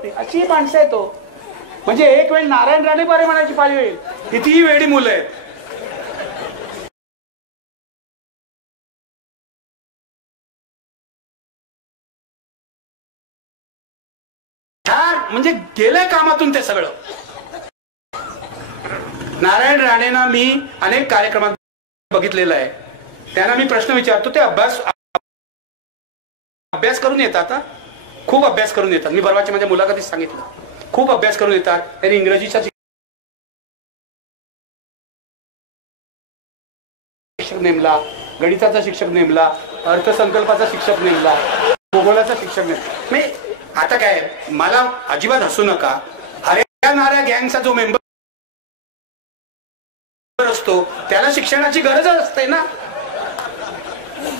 होत नाही, अशी माणसं आहे तो. म्हणजे एक वेळ नारायण राणे पारे म्हणायची पाळी होईल, कितीही वेडी मुलं आहेत. म्हणजे गेलंय कामातून ते सगळं. नारायण राणेंना मी अनेक कार्यक्रमात बघितलेलं आहे. त्यांना मी प्रश्न विचारतो, ते अभ्यास करून येतात. खूप अभ्यास करून येतात. मी परवाच्या माझ्या मुलाखतीत सांगितलं, खूप अभ्यास करून येतात. त्यांनी इंग्रजीचा शिक्षक नेमला, गणिताचा शिक्षक नेमला, अर्थसंकल्पाचा शिक्षक नेमला, भूगोलाचा शिक्षक नेमला. आता काय, मला अजिबात हसू नका. हरणाऱ्या गँगचा जो मेंबर असतो त्याला शिक्षणाची गरज असते ना,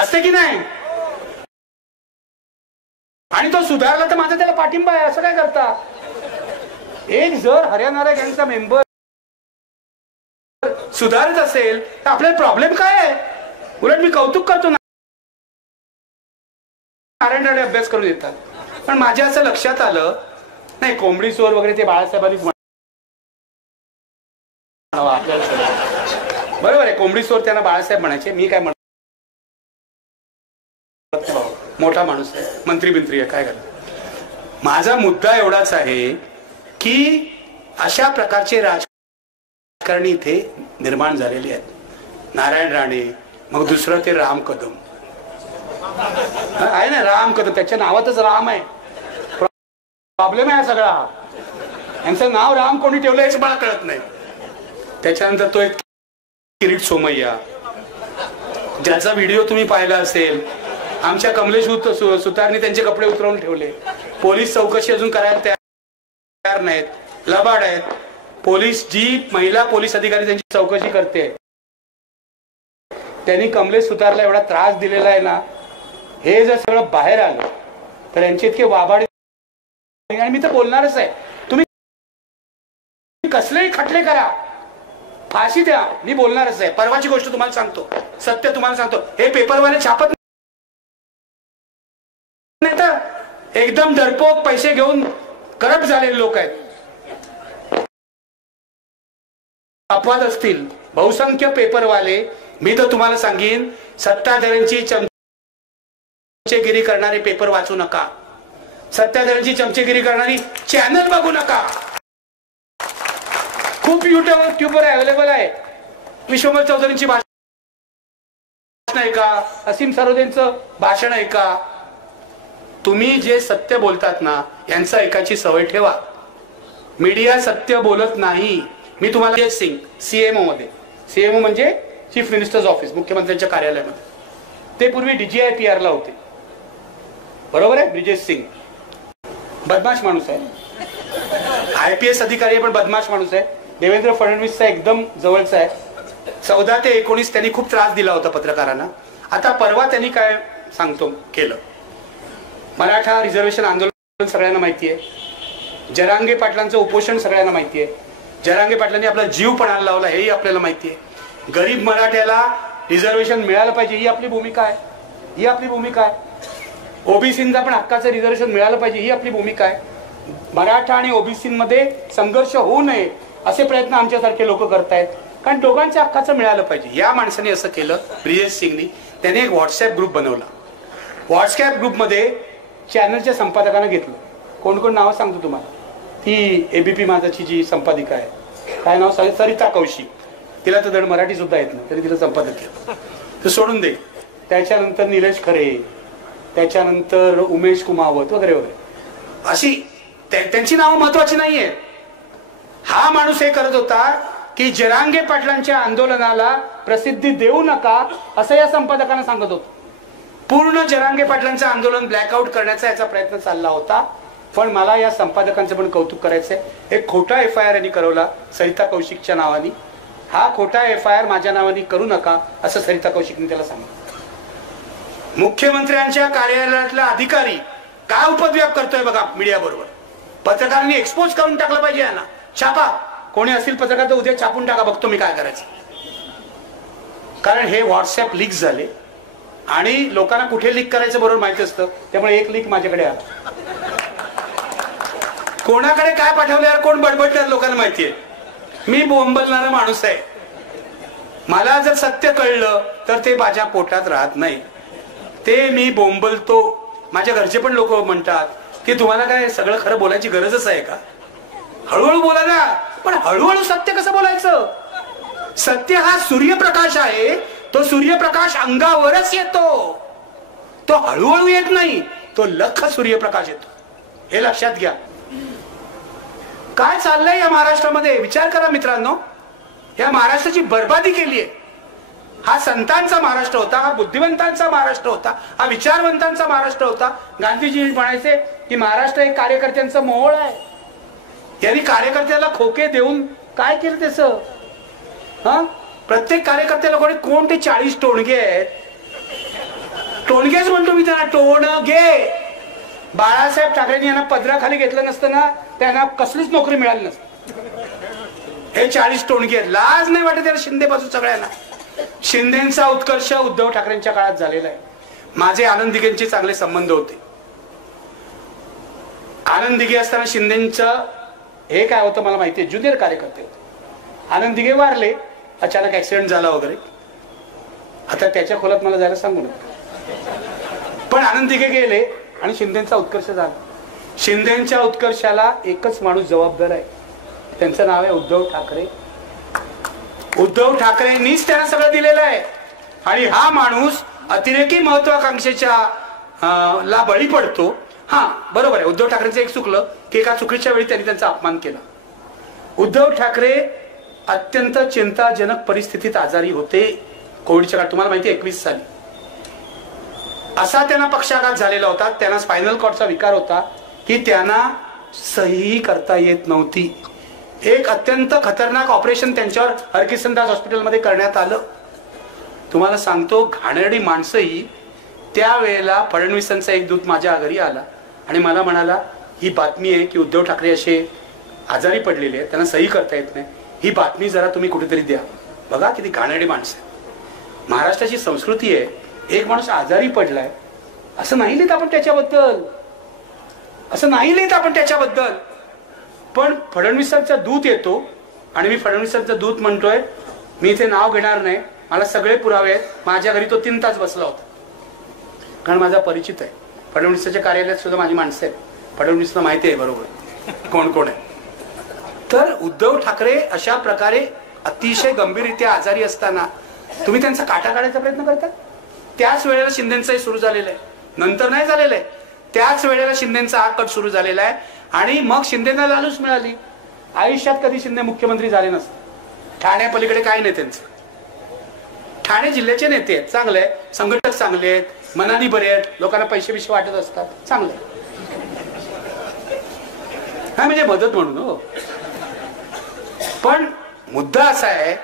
असते की नाही? आणि तो सुधारला तर माझा त्याला पाठिंबा आहे. असं काय करता? एक जर हरणाऱ्या गँगचा मेंबर सुधारत असेल तर आपल्याला प्रॉब्लेम काय आहे? उलट मी कौतुक करतो ना, नारायण राणे अभ्यास करून येतात. पण माझ्या असं लक्षात आलं नाही, कोंबडी चोर वगैरे ते बाळासाहेबांनीच आपल्याला बरोबर आहे. कोंबडी चोर त्यांना बाळासाहेब म्हणायचे. मी काय म्हणतो, मोठा माणूस आहे, मंत्री बिंत्री आहे, काय करणार. माझा मुद्दा एवढाच आहे की अशा प्रकारचे राजकारणी इथे निर्माण झालेले आहेत. नारायण राणे, मग दुसरं ते राम कदम आहे ना, राम कदम, त्याच्या नावातच राम आहे. प्रॉब्लेम आहे सगळा. यांचं नाव राम कोणी ठेवलं हेच मला कळत नाही. त्याच्यानंतर तो एक किरीट सोमय्या, ज्याचा व्हिडिओ तुम्ही पाहिला असेल. आमच्या कमलेश सुतारनी त्यांचे कपडे उतरवून ठेवले. पोलीस चौकशी अजून करायला तयार नाहीत, लबाड आहेत. पोलीस, जी महिला पोलीस अधिकारी त्यांची चौकशी करते, त्यांनी कमलेश सुतारला एवढा त्रास दिलेला आहे ना, हे जर सगळं बाहेर आलं तर यांचे इतके वाबाडे. आणि मी तर बोलणारच आहे, तुम्ही कसलेही खटले करा, फाशी द्या, मी बोलणारच आहे. परवाची गोष्ट तुम्हाला सांगतो, सत्य तुम्हाला सांगतो. हे पेपरवाले छापत नाही तर एकदम डरपोक पैसे घेऊन करप्ट झालेले लोक आहेत. अपवाद असतील, बहुसंख्य पेपरवाले. मी तर तुम्हाला सांगेन, सत्ताधाऱ्यांची चमचेगिरी करणारे पेपर वाचू नका, सत्ताधाऱ्यांची चमचेगिरी करणारी चॅनल बघू नका. खूप युट्यूबवर अवेलेबल आहे. विश्वमत चौधरींची भाषण ऐका, असीम सरोदेंचं भाषण ऐका. तुम्ही जे सत्य बोलतात ना, यांचं ऐकायची सवय ठेवा. मीडिया सत्य बोलत नाही. मी तुम्हाला ब्रिजेश सिंग, सीएमओ मध्ये, सीएमओ म्हणजे चीफ मिनिस्टर्स ऑफिस, मुख्यमंत्र्यांच्या कार्यालयामध्ये, ते पूर्वी DGIPR ला होते, बरोबर आहे. ब्रिजेश सिंग बदमाश माणूस आहे, IPS अधिकारी आहे, पण बदमाश माणूस आहे. देवेंद्र फडणवीसचा एकदम जवळचा आहे. 14 ते 19 त्यांनी खूप त्रास दिला होता पत्रकारांना. आता परवा त्यांनी काय सांगतो केलं. मराठा रिझर्वेशन आंदोलन सगळ्यांना माहिती आहे. जरांगे पाटलांचं उपोषण सगळ्यांना माहिती आहे. जरांगे पाटलांनी आपला जीव पणाला लावला हेही आपल्याला माहिती आहे. गरीब मराठ्याला रिझर्वेशन मिळालं पाहिजे ही आपली भूमिका आहे, ही आपली भूमिका आहे. ओबीसींना पण हक्काचं रिझर्वेशन मिळालं पाहिजे ही आपली भूमिका आहे. मराठा आणि ओबीसींमध्ये संघर्ष होऊ नये असे प्रयत्न आमच्यासारखे लोक करतायत, कारण दोघांच्या हक्काचं मिळालं पाहिजे. या माणसाने असं केलं, ब्रिजेश सिंगनी. त्याने एक व्हॉट्सअप ग्रुप बनवला. व्हॉट्सअप ग्रुपमध्ये चॅनलच्या संपादकांना घेतलं. कोण कोण नावं सांगतो तुम्हाला. ती ABP माझाची जी संपादिका आहे, काय नाव, सरिता कौशिक. तिला तर धड मराठी सुद्धा येत नाही, तरी तिला संपादक केलं, तर सोडून दे. त्याच्यानंतर निलेश खरे, त्याच्यानंतर उमेश कुमावत वगैरे वगैरे, अशी त्यांची नावं महत्वाची नाहीये. हा माणूस हे करत होता की जरांगे पाटलांच्या आंदोलनाला प्रसिद्धी देऊ नका असं या संपादकांना सांगत होतो. पूर्ण जरांगे पाटलांचं आंदोलन ब्लॅकआउट करण्याचा याचा प्रयत्न चालला होता. पण मला या संपादकांचं पण कौतुक करायचंय. एक खोटा FIR यांनी करवला सरिता कौशिकच्या नावाने. हा खोटा FIR माझ्या नावाने करू नका असं सरिता कौशिकने त्याला सांगितलं. मुख्यमंत्र्यांच्या कार्यालयातला अधिकारी काय उपद्व्याप करतोय बघा मीडिया बरोबर. पत्रकारांनी एक्सपोज करून टाकलं पाहिजे यांना. छापा, कोणी असतील पत्रकार तर उद्या छापून टाका, बघतो मी काय करायचं. कारण हे व्हॉट्सअप लीक झाले आणि लोकांना कुठे लीक करायचं बरोबर माहिती असतं, त्यामुळे एक लीक माझ्याकडे आला. कोणाकडे काय पाठवल्यावर कोण बडबडणार लोकांना माहितीये. मी बोंबलणारा माणूस आहे. मला जर सत्य कळलं तर ते माझ्या पोटात राहत नाही, ते मी बोंबलतो. माझ्या घरचे पण लोक म्हणतात की तुम्हाला काय सगळं खरं बोलायची गरजच आहे का, हळूहळू बोला ना. पण हळूहळू सत्य कसं बोलायचं? सत्य हा सूर्यप्रकाश आहे, तो सूर्यप्रकाश अंगावरच येतो, तो हळूहळू येत नाही, तो लख सूर्यप्रकाश येतो. हे लक्षात घ्या. काय चाललंय या महाराष्ट्रामध्ये विचार करा मित्रांनो. या महाराष्ट्राची बर्बादी केली आहे. हा संतांचा महाराष्ट्र होता, हा बुद्धिवंतांचा महाराष्ट्र होता, हा विचारवंतांचा महाराष्ट्र होता. गांधीजी म्हणायचे की महाराष्ट्र एक कार्यकर्त्यांचं मोहोळ आहे. यांनी कार्यकर्त्याला खोके देऊन काय केलं त्याचं? प्रत्येक कार्यकर्त्याला कोण ते 40 टोणगे आहेत. टोणगेच म्हणतो मी त्यांना, टोणगे. बाळासाहेब ठाकरेंनी यांना पदराखाली घेतलं नसतं ना, त्यांना कसलीच नोकरी मिळाली नसती. हे 40 टोणगे आहेत. लाज नाही वाटत त्याला शिंदे बाजू सगळ्यांना. शिंदेचा उत्कर्ष उद्धव ठाकरेंच्या काळात झालेला आहे. माझे आनंद दिघेंचे चांगले संबंध होते. आनंद दिघे असताना शिंदेचं हे काय होतं मला माहितीये, ज्युनियर कार्यकर्ते होते. आनंद दिघे वारले, अचानक ऍक्सिडेंट झाला वगैरे. आता त्याच्या खोलात मला जायला सांगू नका. पण आनंद दिघे गेले आणि शिंदेचा उत्कर्ष झाला. शिंदेच्या उत्कर्षाला एकच माणूस जबाबदार आहे, त्यांचं नाव आहे उद्धव ठाकरे. उद्धव ठाकरेंनीच त्यांना सगळं दिलेलं आहे. आणि हा माणूस अतिरेकी महत्वाकांक्षेच्या ला बळी पडतो. हा बरोबर आहे, उद्धव ठाकरेंचं एक चुकलं की एका चुकीच्या वेळी त्यांनी त्यांचा अपमान केला. उद्धव ठाकरे अत्यंत चिंताजनक परिस्थितीत आजारी होते कोविडच्या काळात. तुम्हाला माहिती आहे 21 साली असा त्यांना पक्षाघात झालेला होता. त्यांना स्पायनल कॉर्डचा विकार होता की त्यांना सही करता येत नव्हती. एक अत्यंत खतरनाक ऑपरेशन त्यांच्यावर हरकिशनदास हॉस्पिटलमध्ये करण्यात आलं. तुम्हाला सांगतो, घाणेरडी माणसंही त्यावेळेला फडणवीसांचा एक दूत माझ्या घरी आला आणि मला म्हणाला, ही बातमी आहे की उद्धव ठाकरे असे आजारी पडलेले आहेत, त्यांना सही करता येत नाही, ही बातमी जरा तुम्ही कुठेतरी द्या. बघा किती घाणेरडी माणसं. महाराष्ट्राची संस्कृती आहे, एक माणूस आजारी पडलाय असं नाही लिहित आपण त्याच्याबद्दल, असं नाही लिहित आपण त्याच्याबद्दल. पण फडणवीसांचा दूत येतो आणि मी फडणवीसांचा दूत म्हणतोय, मी इथे नाव घेणार नाही, मला सगळे पुरावे आहेत. माझ्या घरी तो 3 तास बसला होता, कारण माझा परिचित आहे. फडणवीसाच्या कार्यालयात सुद्धा माझी माणसं आहेत. फडणवीसला माहिती आहे बरोबर कोण कोण आहे. तर उद्धव ठाकरे अशा प्रकारे अतिशय गंभीररित्या आजारी असताना तुम्ही त्यांचा काटा काढायचा प्रयत्न करता. त्याच वेळेला शिंदेंचाही सुरू झालेला आहे, नंतर नाही झालेलं आहे. त्याच वेळेला शिंदेचा हा कट सुरू झालेला आहे. आणि मग शिंदेना लालूच मिळाली. आयुष्यात कधी शिंदे मुख्यमंत्री झाले नसते. ठाण्यापलीकडे काय नाही त्यांचं. ठाणे जिल्ह्याचे नेते आहेत, चांगले आहेत, संघटक चांगले आहेत, मनानी बरे आहेत, लोकांना पैसे बिशे वाटत असतात, चांगले. हा म्हणजे मदत म्हणून हो. पण मुद्दा असा आहे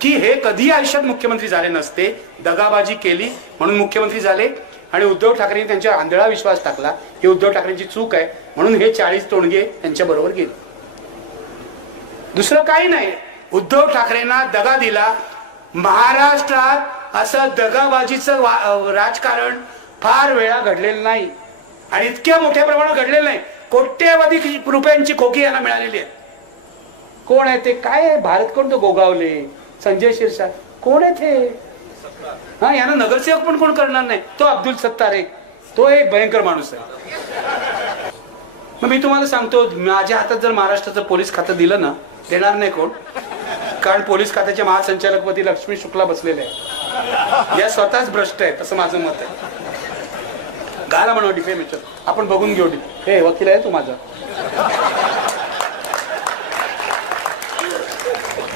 की हे कधी आयुष्यात मुख्यमंत्री झाले नसते, दगाबाजी केली म्हणून मुख्यमंत्री झाले. आणि उद्धव ठाकरेंनी त्यांच्यावर आंधळा विश्वास टाकला, ही उद्धव ठाकरेंची चूक आहे म्हणून हे 40 टोणगे त्यांच्या बरोबर गेले. दुसरं काही नाही. उद्धव ठाकरेंना दगा दिला. महाराष्ट्रात असं दगाबाजीचं राजकारण फार वेळा घडलेलं नाही आणि इतक्या मोठ्या प्रमाणात घडलेलं नाही. कोट्यवधी रुपयांची खोकी यांना मिळालेली आहे. कोण आहे ते? काय आहे? भारत कोण? तो गोगावले, संजय शिरसाट, कोण आहे ते? हा, यांना नगरसेवक पण कोण करणार नाही. तो अब्दुल सत्तार एक, तो एक भयंकर माणूस आहे. मग मी तुम्हाला सांगतो, माझ्या हातात जर महाराष्ट्राचं पोलीस खातं दिलं ना, देणार नाही कोण, कारण पोलीस खात्याच्या महासंचालकपदी लक्ष्मी शुक्ला बसलेले आहे. या स्वतःच भ्रष्ट आहेत असं माझं मत आहे. गाला म्हणा डिफेमेशन, आपण बघून घेऊ. हे वकील आहे तू माझा.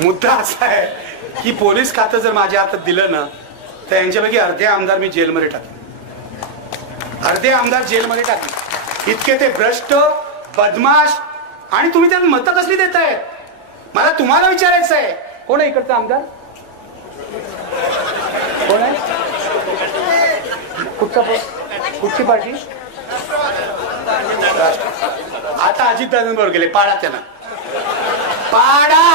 मुद्दा असा आहे की पोलीस खातं जर माझ्या हातात दिलं ना, तर यांच्यापैकी अर्धे आमदार मी जेलमध्ये टाकले. अर्धे आमदार जेलमध्ये टाकले. इतके ते भ्रष्ट, बदमाश. आणि तुम्ही त्यांना मतं कसली देताय? मला तुम्हाला विचारायचं आहे, कोण आहे इकडचा आमदार? कोण आहे? कुठची पार्टी? आता अजितदादांबरोबर गेले. पाडा त्यांना, पाडा.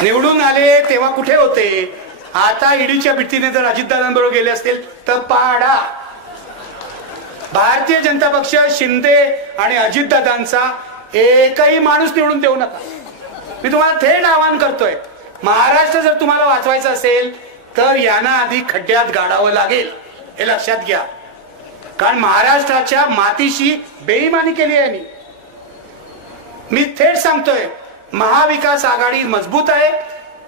निवडून आले तेव्हा कुठे होते? आता ईडीच्या भीतीने जर अजितदादांबरोबर गेले असतील तर पाडा. भारतीय जनता पक्ष, शिंदे आणि अजितदादांचा एकही माणूस निवडून देऊ नका. मी तुम्हाला थेट आवाहन करतोय, महाराष्ट्र जर तुम्हाला वाचवायचा असेल तर यांना आधी खड्ड्यात गाडावं लागेल, हे लक्षात घ्या. कारण महाराष्ट्राच्या मातीशी बेईमानी केली आहे. मी थेट सांगतोय, महाविकास आघाडी मजबूत आहे.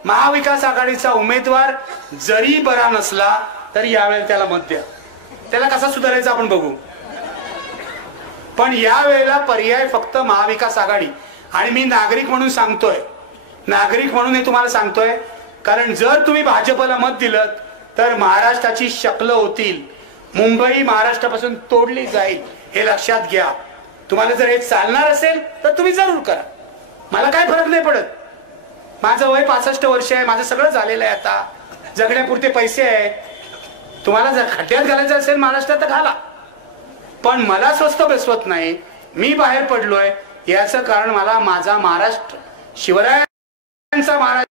महाविकास आघाडीचा उमेदवार जरी बरा नसला तरी यावेळेला त्याला मत द्या. त्याला कसा सुधारायचा आपण बघू. पण यावेळेला पर्याय फक्त महाविकास आघाडी. आणि मी नागरिक म्हणून सांगतोय, नागरिक म्हणून हे तुम्हाला सांगतोय, कारण जर तुम्ही भाजपला मत दिलं तर महाराष्ट्राची शक्ल होतील. मुंबई महाराष्ट्रापासून तोडली जाईल, हे लक्षात घ्या. तुम्हाला जर हे चालणार असेल तर तुम्ही जरूर करा. मला काय फरक नाही पडत. माझं वय 65 वर्ष आहे. माझं सगळं झालेलं आहे. आता जगण्यापुरते पैसे आहेत. तुम्हाला जर खड्ड्यात घालायचं असेल महाराष्ट्रात तर घाला. पण मला स्वस्त बसवत नाही. मी बाहेर पडलोय याचं कारण मला माझा महाराष्ट्र, शिवरायांचा महाराष्ट्र